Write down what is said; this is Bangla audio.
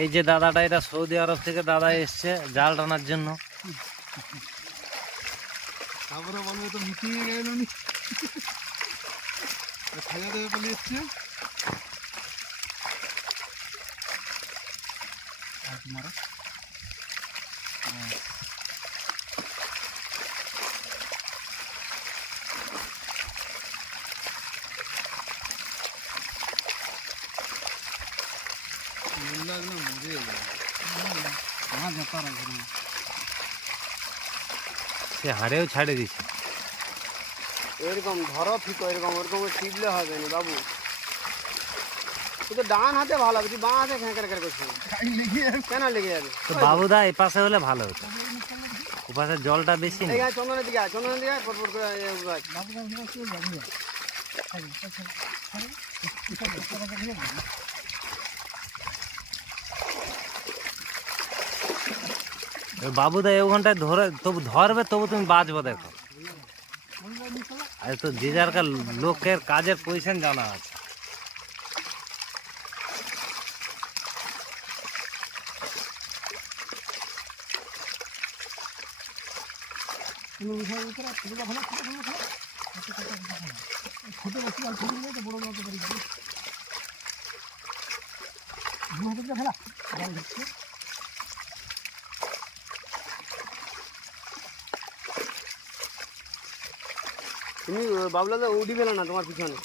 এই যে দাদাটা, এটা সৌদি আরব থেকে দাদা এসছে জাল টানার জন্য। তারপরে বলবে তো মিটিং এ গেল নি, খাইয়া দেবে বলে এসছে। সে হাড়েও ছাড়ে দিছে। এরকম ধরো ফিকো, এরকম ওরকম টিপলে হবে না বাবু। তো ডান হাতে ভালো হবে, তুই বাঁ হাতে খেঁকার করছিস কেন? লেগে যাবে তো বাবুদা এই পাশে হলে ভালো হতো, ও পাশে জলটা বেশি না। চন্দনের দিকে, চন্দনের দিকে পটপট করে বাবুদা এই ঘন্টায় ধরে তবু ধরবে, তবু তুমি বাঁচবো। দেখো আর তো যে যার লোকের কাজের পজিশন জানা আছে। তুমি বাবুলা উঠি পেলে না তোমার পিছনে।